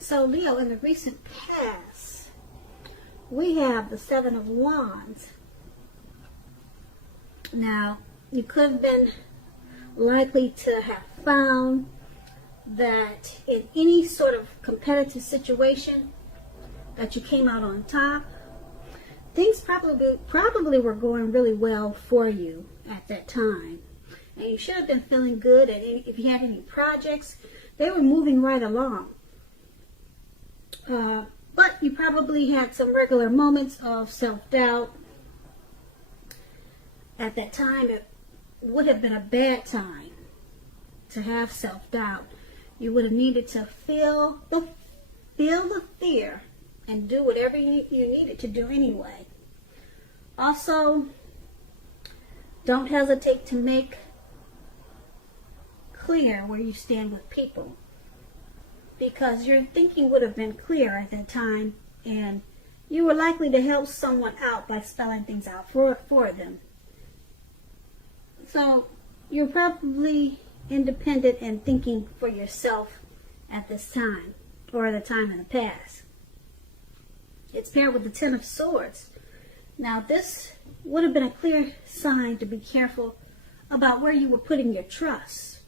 So Leo, in the recent past, we have the Seven of Wands. Now, you could have been likely to have found that in any sort of competitive situation that you came out on top. Things probably were going really well for you at that time. And you should have been feeling good. And if you had any projects, they were moving right along. But you probably had some regular moments of self-doubt. At that time, it would have been a bad time to have self-doubt. You would have needed to feel the fear and do whatever you needed to do anyway. Also, don't hesitate to make clear where you stand with people, because your thinking would have been clear at that time, and you were likely to help someone out by spelling things out for them. So you're probably independent and thinking for yourself at this time, or at a time in the past. It's paired with the Ten of Swords. Now, this would have been a clear sign to be careful about where you were putting your trust.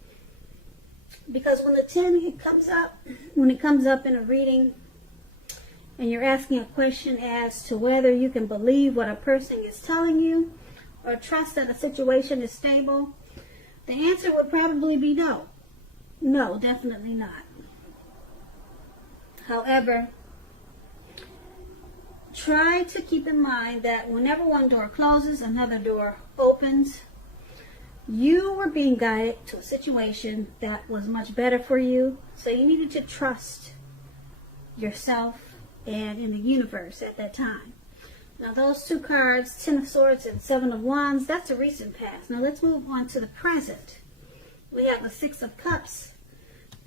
Because when the 10 comes up, in a reading, and you're asking a question as to whether you can believe what a person is telling you, or trust that a situation is stable, the answer would probably be no. No, definitely not. However, try to keep in mind that whenever one door closes, another door opens. You were being guided to a situation that was much better for you, so you needed to trust yourself and in the universe at that time. Now, those two cards, Ten of Swords and Seven of Wands, that's a recent past. Now, let's move on to the present. We have the Six of Cups.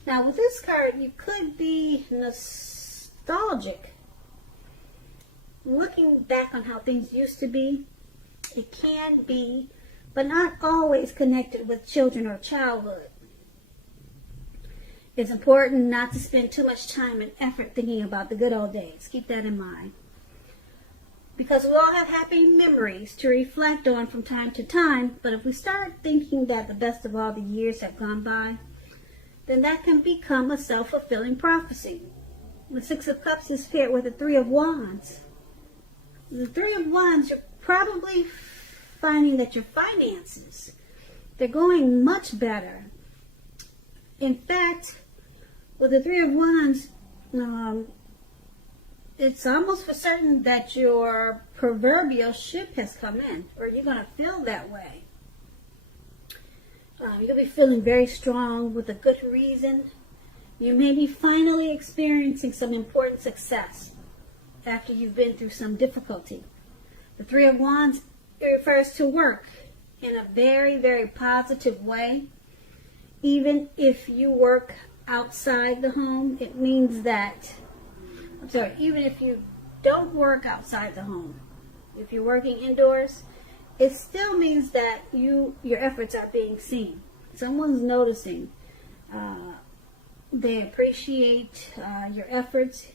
Now, with this card, you could be nostalgic, looking back on how things used to be. It can be, but not always connected with children or childhood. It's important not to spend too much time and effort thinking about the good old days. Keep that in mind. Because we all have happy memories to reflect on from time to time, but if we start thinking that the best of all the years have gone by, then that can become a self-fulfilling prophecy. The Six of Cups is paired with the Three of Wands. The Three of Wands, you're probably finding that your finances, they're going much better. In fact, with the Three of Wands, it's almost for certain that your proverbial ship has come in, or you're going to feel that way. You'll be feeling very strong with a good reason. You may be finally experiencing some important success after you've been through some difficulty. The Three of Wands, it refers to work in a very, very positive way. Even if you work outside the home, it means that, even if you don't work outside the home, if you're working indoors, it still means that your efforts are being seen. Someone's noticing. They appreciate your efforts,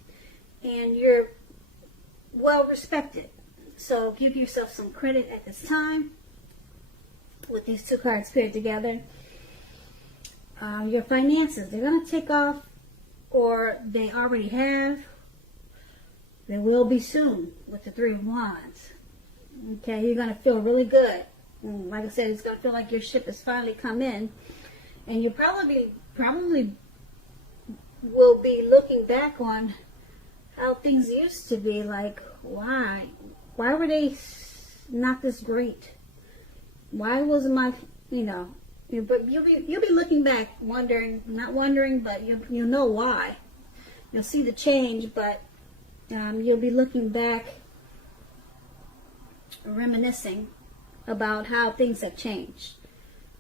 and you're well respected. So give yourself some credit at this time with these two cards paired together. Your finances, they're going to take off, or they already have. They will be soon with the Three of Wands. Okay, you're going to feel really good. Like I said, it's going to feel like your ship has finally come in. And you probably will be looking back on how things used to be. Like, why were they not this great? Why wasn't my, but you'll be looking back, not wondering, but you'll know why. You'll see the change, but you'll be looking back, reminiscing about how things have changed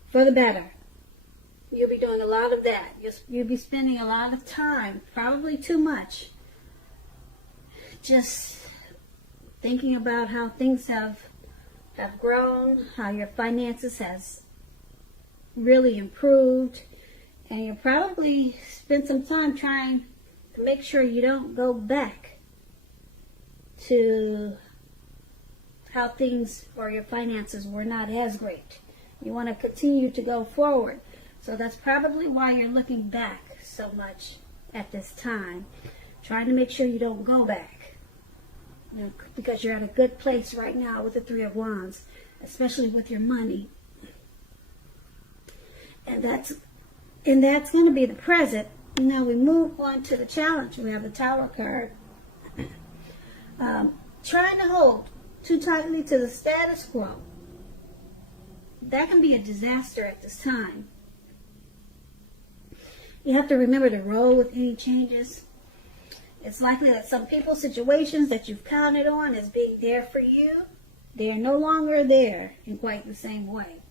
for the better. You'll be doing a lot of that. You'll be spending a lot of time, probably too much, just thinking about how things have grown, how your finances has really improved, and you'll probably spend some time trying to make sure you don't go back to how things or your finances were not as great. You want to continue to go forward. So that's probably why you're looking back so much at this time. Trying to make sure you don't go back. You know, because you're at a good place right now with the Three of Wands, especially with your money. And that's going to be the present. Now we move on to the challenge. We have the Tower card. Trying to hold too tightly to the status quo. That can be a disaster at this time. You have to remember to roll with any changes. It's likely that some people's situations that you've counted on as being there for you, they are no longer there in quite the same way.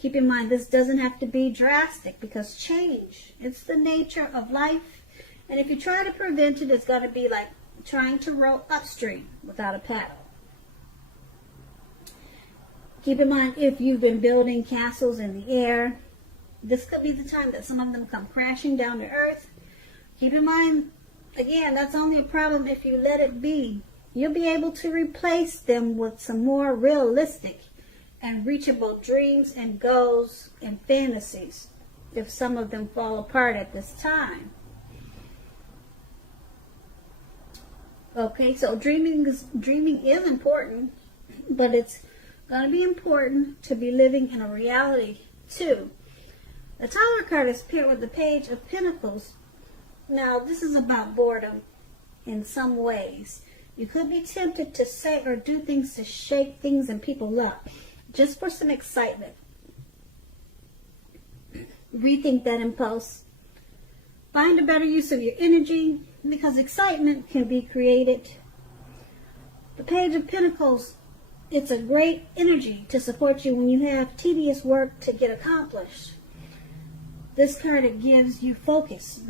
Keep in mind, this doesn't have to be drastic because change, it's the nature of life. And if you try to prevent it, it's going to be like trying to row upstream without a paddle. Keep in mind, if you've been building castles in the air, this could be the time that some of them come crashing down to earth. Keep in mind, again, that's only a problem if you let it be. You'll be able to replace them with some more realistic and reachable dreams and goals and fantasies if some of them fall apart at this time. Okay, so dreaming is important, but it's going to be important to be living in a reality too. The Tower card is paired with the Page of Pentacles. Now, this is about boredom in some ways. You could be tempted to say or do things to shake things and people up, just for some excitement. Rethink that impulse. Find a better use of your energy, because excitement can be created. The Page of Pentacles, it's a great energy to support you when you have tedious work to get accomplished. This card, it gives you focus,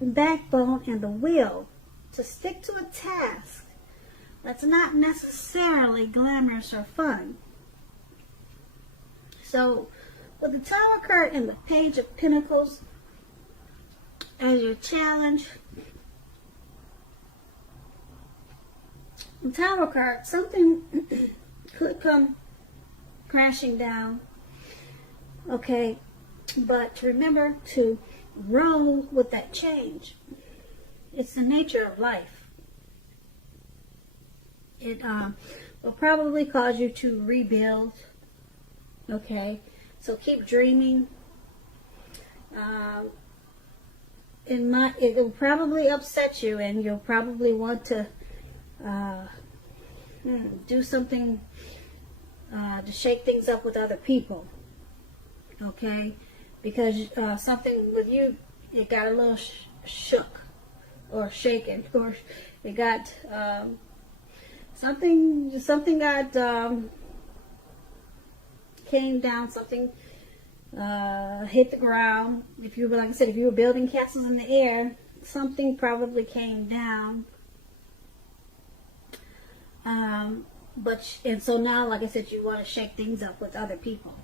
backbone, and the will to stick to a task that's not necessarily glamorous or fun. So, with the Tower card and the Page of Pentacles as your challenge, the Tower card, something could come crashing down, okay? But remember to roll with that change. It's the nature of life. It will probably cause you to rebuild. Okay, so keep dreaming. It will probably upset you, and you'll probably want to do something to shake things up with other people. Okay, because something with you, it got a little shook or shaken, or it got something got came down, something hit the ground. If you were, like I said, if you were building castles in the air, something probably came down. And so now, like I said, you want to shake things up with other people.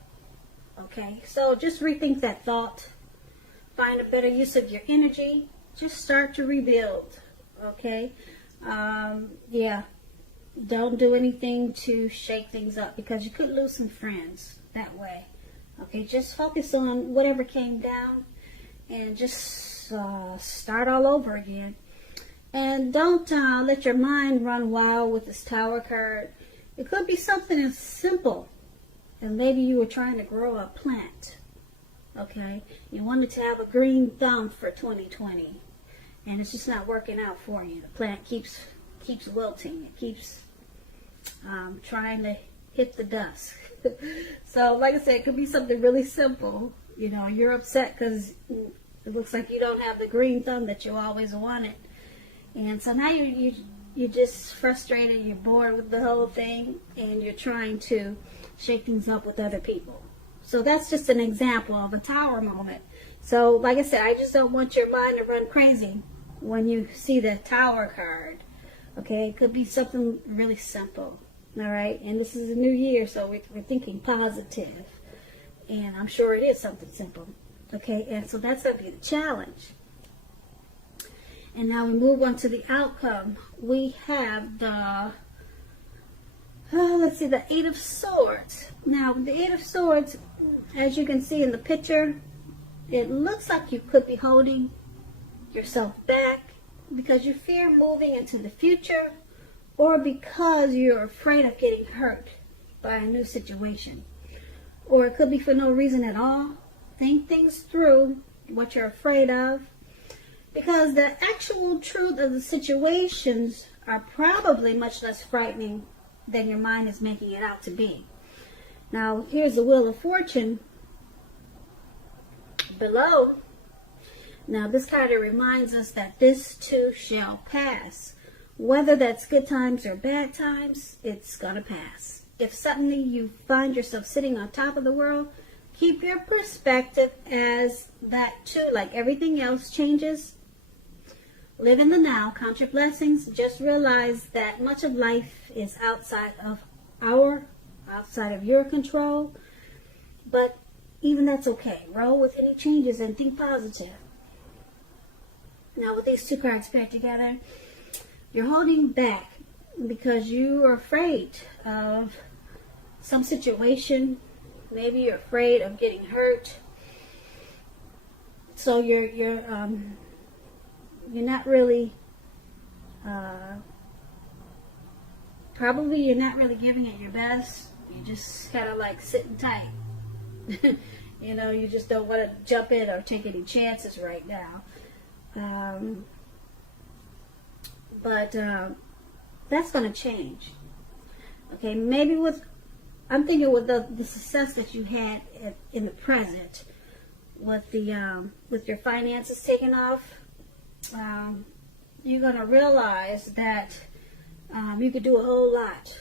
Okay, so just rethink that thought. Find a better use of your energy. Just start to rebuild. Okay, yeah. Don't do anything to shake things up, because you could lose some friends that way. Okay, just focus on whatever came down and just start all over again. And don't let your mind run wild with this Tower card. It could be something as simple, and maybe you were trying to grow a plant. Okay, you wanted to have a green thumb for 2020, and it's just not working out for you. The plant keeps wilting. It keeps trying to hit the dust. So, like I said, it could be something really simple. You know, you're upset because it looks like you don't have the green thumb that you always wanted, and so now you're just frustrated. You're bored with the whole thing, and you're trying to shake things up with other people. So that's just an example of a Tower moment. So, like I said, I just don't want your mind to run crazy when you see the Tower card. Okay, it could be something really simple. All right, and this is a new year, so we're thinking positive, and I'm sure it is something simple. Okay, and so that's going to be the challenge. And now we move on to the outcome. We have the, let's see, the Eight of Swords. Now, the Eight of Swords, as you can see in the picture, it looks like you could be holding yourself back because you fear moving into the future, or because you're afraid of getting hurt by a new situation. Or it could be for no reason at all. Think things through, what you're afraid of, because the actual truth of the situations are probably much less frightening than your mind is making it out to be. Now, here's the Wheel of Fortune below. Now, this card reminds us that this too shall pass. Whether that's good times or bad times, it's going to pass. If suddenly you find yourself sitting on top of the world, keep your perspective as that too, like everything else, changes. Live in the now, count your blessings. Just realize that much of life is outside of your control. But even that's okay. Roll with any changes and think positive. Now, with these two cards paired together, you're holding back because you are afraid of some situation. Maybe you're afraid of getting hurt. So you're not really, probably you're not really giving it your best. You're just kind of like sitting tight. You know, you just don't want to jump in or take any chances right now. But that's going to change. Okay, maybe I'm thinking with the success that you had in the present, with your finances taken off, you're going to realize that you could do a whole lot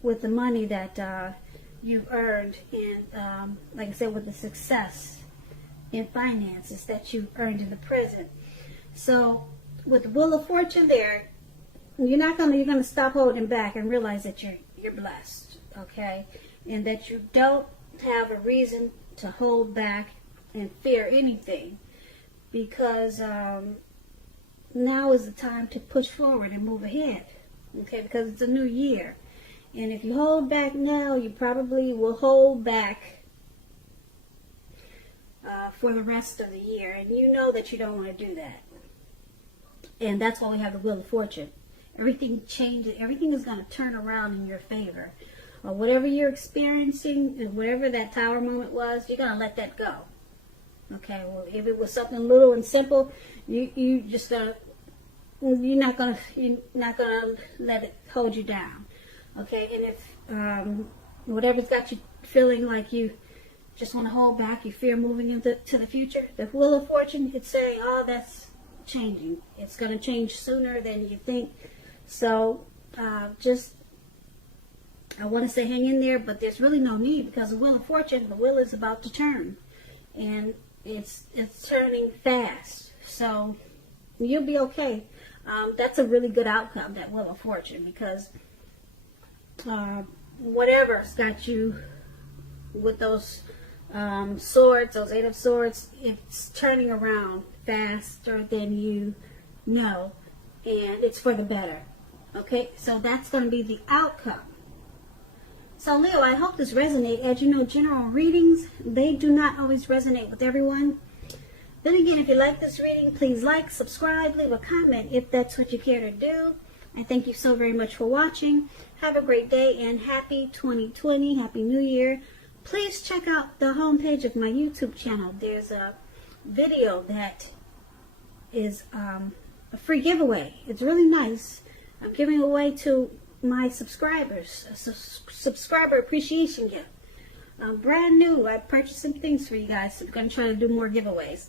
with the money that you've earned, and like I said, with the success in finances that you've earned in the present. So with the Wheel of Fortune there, you're going to stop holding back and realize that you're blessed, okay, and that you don't have a reason to hold back and fear anything, because now is the time to push forward and move ahead, okay, because it's a new year. And if you hold back now, you probably will hold back for the rest of the year, and you know that you don't want to do that. And that's why we have the Wheel of Fortune. Everything changes. Everything is going to turn around in your favor. Or whatever you're experiencing, and whatever that tower moment was, you're going to let that go. Okay. Well, if it was something little and simple, you're not going to let it hold you down. Okay. And if whatever's got you feeling like you just want to hold back, you fear moving into the future, the Wheel of Fortune could say, oh, that's changing. It's going to change sooner than you think. So I want to say hang in there, but there's really no need, because the Wheel of Fortune, the wheel is about to turn, and it's turning fast. So you'll be okay. That's a really good outcome, that Wheel of Fortune, because whatever's got you with those swords, those Eight of Swords, it's turning around faster than you know, and it's for the better. Okay, so that's going to be the outcome. So Leo, I hope this resonates. As you know, general readings, they do not always resonate with everyone. Then again, if you like this reading, please like, subscribe, leave a comment if that's what you care to do. I thank you so very much for watching. Have a great day, and happy 2020, happy New Year. Please check out the homepage of my YouTube channel. There's a video that is a free giveaway. It's really nice. I'm giving away to my subscribers a subscriber appreciation gift. Brand new. I purchased some things for you guys, so I'm going to try to do more giveaways.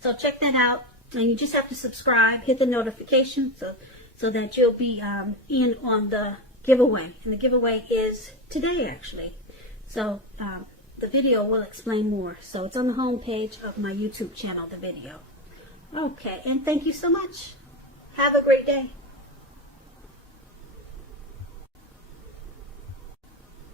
So check that out, and you just have to subscribe, hit the notification so that you'll be in on the giveaway. And the giveaway is today, actually. So the video will explain more. So it's on the home page of my YouTube channel, the video. Okay, and thank you so much. Have a great day.